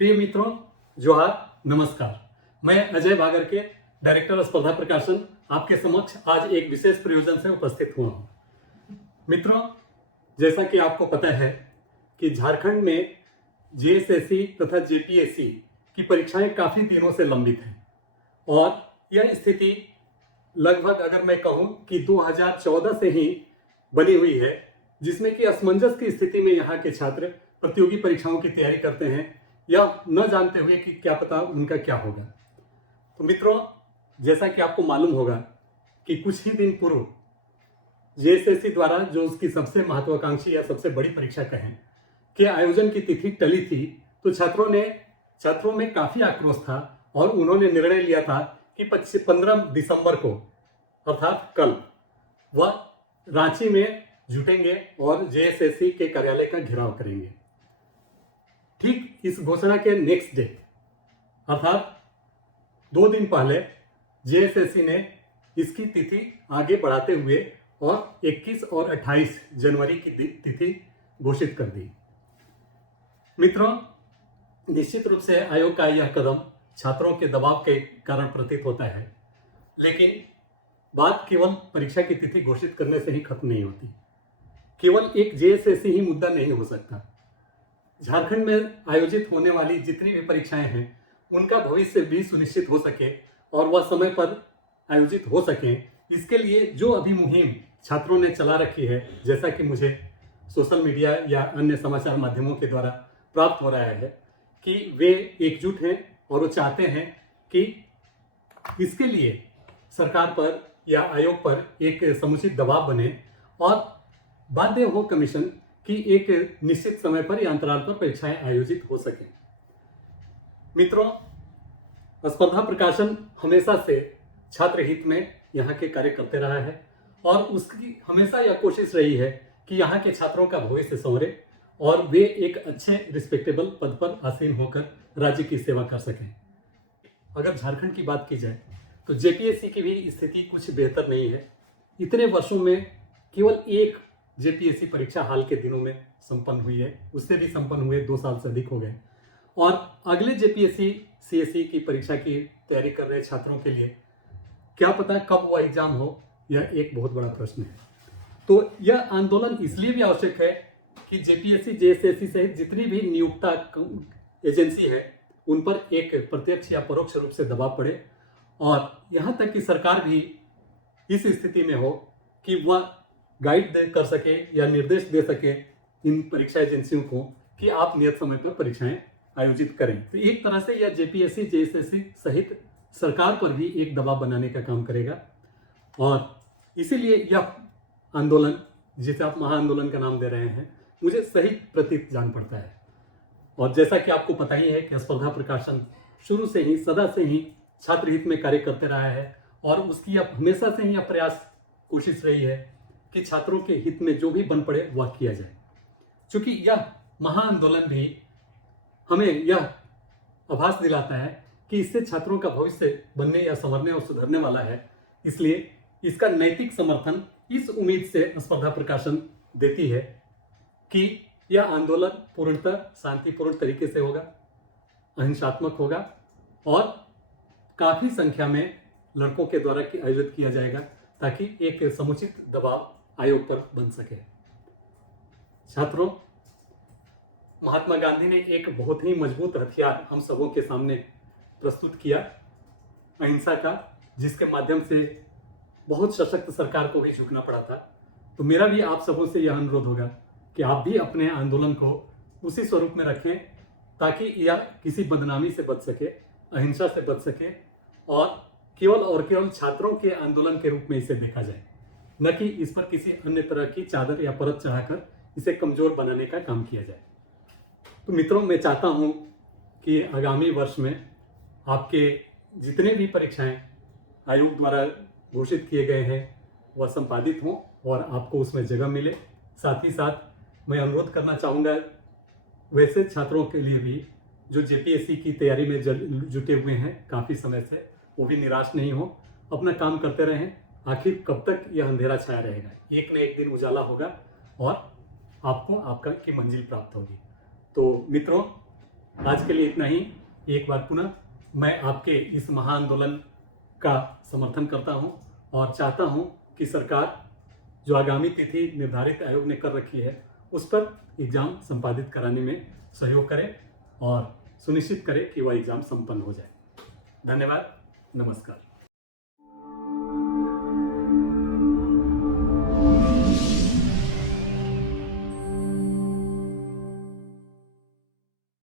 प्रिय मित्रों, जोहार, नमस्कार। मैं अजय भागर के डायरेक्टर स्पर्धा प्रकाशन आपके समक्ष आज एक विशेष प्रयोजन से उपस्थित हुआ हूँ। मित्रों, जैसा कि आपको पता है कि झारखंड में जेएसएससी तथा जेपीएससी की परीक्षाएं काफी दिनों से लंबित हैं और यह स्थिति लगभग अगर मैं कहूं कि 2014 से ही बनी हुई है, जिसमें कि असमंजस की स्थिति में यहाँ के छात्र प्रतियोगी परीक्षाओं की तैयारी करते हैं या न जानते हुए कि क्या पता उनका क्या होगा। तो मित्रों, जैसा कि आपको मालूम होगा कि कुछ ही दिन पूर्व जेएसएससी द्वारा जो उसकी सबसे महत्वाकांक्षी या सबसे बड़ी परीक्षा कहें के आयोजन की तिथि टली थी, तो छात्रों में काफी आक्रोश था और उन्होंने निर्णय लिया था कि 15 दिसंबर को अर्थात कल वह रांची में जुटेंगे और जेएसएससी के कार्यालय का घेराव करेंगे। ठीक इस घोषणा के नेक्स्ट डे अर्थात 2 दिन पहले जेएसएससी ने इसकी तिथि आगे बढ़ाते हुए और 21 और 28 जनवरी की तिथि घोषित कर दी। मित्रों, निश्चित रूप से आयोग का यह कदम छात्रों के दबाव के कारण प्रतीत होता है, लेकिन बात केवल परीक्षा की तिथि घोषित करने से ही खत्म नहीं होती। केवल एक जेएसएससी ही मुद्दा नहीं हो सकता। झारखंड में आयोजित होने वाली जितनी भी परीक्षाएं हैं, उनका भविष्य भी सुनिश्चित हो सके और वह समय पर आयोजित हो सके, इसके लिए जो अभी मुहिम छात्रों ने चला रखी है, जैसा कि मुझे सोशल मीडिया या अन्य समाचार माध्यमों के द्वारा प्राप्त हो रहा है कि वे एकजुट हैं और वो चाहते हैं कि इसके लिए सरकार पर या आयोग पर एक समुचित दबाव बने और बाध्य हो कमीशन कि एक निश्चित समय पर या अंतराल पर परीक्षाएं आयोजित हो सके। मित्रों, स्पर्धा प्रकाशन हमेशा से छात्र हित में यहाँ के कार्य करते रहा है और उसकी हमेशा यह कोशिश रही है कि यहाँ के छात्रों का भविष्य संवरे और वे एक अच्छे रिस्पेक्टेबल पद पर आसीन होकर राज्य की सेवा कर सकें। अगर झारखंड की बात की जाए तो जेपीएससी की भी स्थिति कुछ बेहतर नहीं है। इतने वर्षों में केवल एक जेपीएससी परीक्षा हाल के दिनों में संपन्न हुई है, उससे भी संपन्न हुए 2 साल से अधिक हो गए और अगले जेपीएससी सीएससी की परीक्षा की तैयारी कर रहे छात्रों के लिए क्या पता कब वह एग्जाम हो, यह एक बहुत बड़ा प्रश्न है। तो यह आंदोलन इसलिए भी आवश्यक है कि जेपीएससी जेएसएससी सहित जितनी भी नियोक्ता एजेंसी है उन पर एक प्रत्यक्ष या परोक्ष रूप से दबाव पड़े और यहाँ तक कि सरकार भी इस स्थिति में हो कि वह गाइड कर सके या निर्देश दे सके इन परीक्षा एजेंसियों को कि आप नियत समय पर परीक्षाएं आयोजित करें। तो एक तरह से यह जेपीएससी जेएसएससी सहित सरकार पर भी एक दबाव बनाने का काम करेगा और इसीलिए यह आंदोलन, जिसे आप महाआंदोलन का नाम दे रहे हैं, मुझे सही प्रतीत जान पड़ता है। और जैसा कि आपको पता ही है कि स्पर्धा प्रकाशन शुरू से ही सदा से ही छात्र हित में कार्य करते रहा है और उसकी अब हमेशा से ही यह प्रयास कोशिश रही है कि छात्रों के हित में जो भी बन पड़े वह किया जाए। क्योंकि यह महाआंदोलन भी हमें यह आभास दिलाता है कि इससे छात्रों का भविष्य बनने या संवरने और सुधरने वाला है, इसलिए इसका नैतिक समर्थन इस उम्मीद से स्पर्धा प्रकाशन देती है कि यह आंदोलन पूर्णतः शांतिपूर्ण तरीके से होगा, अहिंसात्मक होगा और काफी संख्या में लड़कों के द्वारा आयोजित किया जाएगा ताकि एक समुचित दबाव आयोग पर बन सके। छात्रों, महात्मा गांधी ने एक बहुत ही मजबूत हथियार हम सबों के सामने प्रस्तुत किया, अहिंसा का, जिसके माध्यम से बहुत सशक्त सरकार को भी झुकना पड़ा था। तो मेरा भी आप सबों से यह अनुरोध होगा कि आप भी अपने आंदोलन को उसी स्वरूप में रखें ताकि यह किसी बदनामी से बच सके, अहिंसा से बच सके और केवल छात्रों के आंदोलन के रूप में इसे देखा जाए, न कि इस पर किसी अन्य तरह की चादर या परत चढ़ाकर इसे कमजोर बनाने का काम किया जाए। तो मित्रों, मैं चाहता हूं कि आगामी वर्ष में आपके जितने भी परीक्षाएं आयोग द्वारा घोषित किए गए हैं वह संपादित हों और आपको उसमें जगह मिले। साथ ही साथ मैं अनुरोध करना चाहूँगा वैसे छात्रों के लिए भी जो जेपीएससी की तैयारी में जुटे हुए हैं काफ़ी समय से, वो भी निराश नहीं हो, अपना काम करते रहें। आखिर कब तक यह अंधेरा छाया रहेगा? एक न एक दिन उजाला होगा और आपको आपका की मंजिल प्राप्त होगी। तो मित्रों, आज के लिए इतना ही। एक बार पुनः मैं आपके इस महाआंदोलन का समर्थन करता हूं और चाहता हूं कि सरकार जो आगामी तिथि निर्धारित आयोग ने कर रखी है उस पर एग्ज़ाम संपादित कराने में सहयोग करे और सुनिश्चित करे कि वह एग्ज़ाम संपन्न हो जाए। धन्यवाद, नमस्कार।